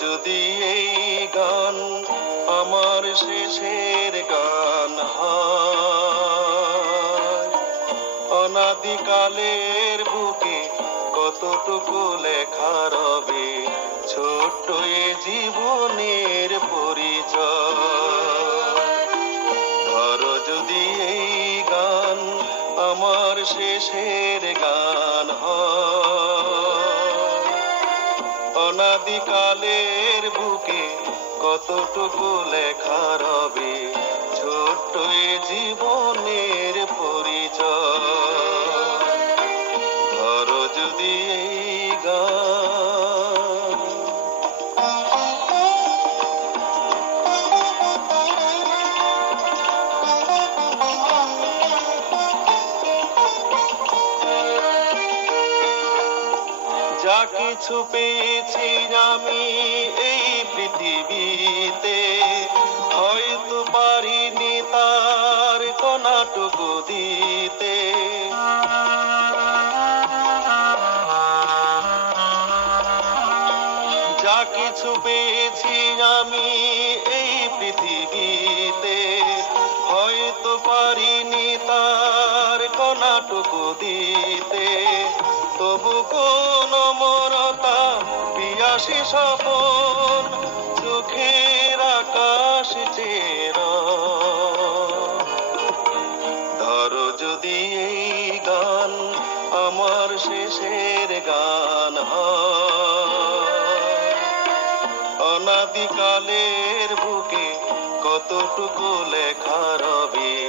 যদি এই গান আমার শেষের অনাদিকালের বুকে কতটুকু লেখা রবে? ছোট্ট এ জীবনের পরিচয়। ধরো যদি এই গান আমার শেষের গান অনাদিকালের বুকে কতটুকু লেখা রবে? ছোট্ট এ জীবনের পরিচয়। যা কিছু পেয়েছি আমি এই পৃথিবীতে। হয়তো পারিনি তার কণাটুকু দিতে। যা কিছু পেয়েছি আমি এই পৃথিবীতে। হয়তো পারিনি তার কণাটুকু দিতে। তবু মরতা পিয়াসি সপন, চোখের আকাশ চের। ধরো যদি এই গান আমার শেষের গান অনাদিকালের বুকে কতটুকু লেখা রবে?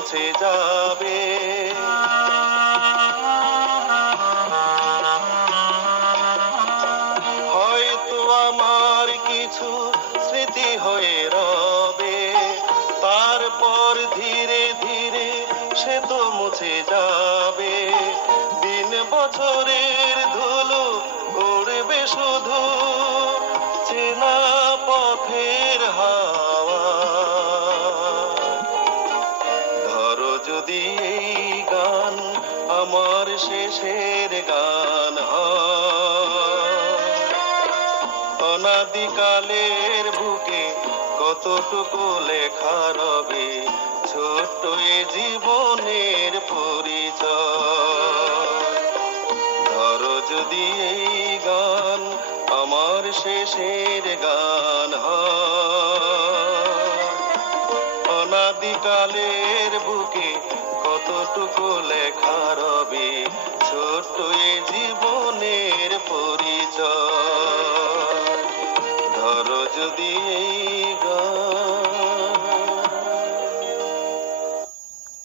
মুছে যাবে। হয়তো আমার কিছু স্মৃতি হয়ে রবে, তারপর ধীরে ধীরে সে তো মুছে যাবে। দিন বছরের ধুলো উড়বে শুধু চেনা পথের শেষের গান অনাদিকালের বুকে কতটুকু লেখা রবে? ছোট্ট এ জীবনের পরিচয়। ধরো যদি এই গান আমার শেষের গান অনাদিকালের বুকে কতটুকু লেখা তুই জীবনের পরিচয়। ধরো যদি এই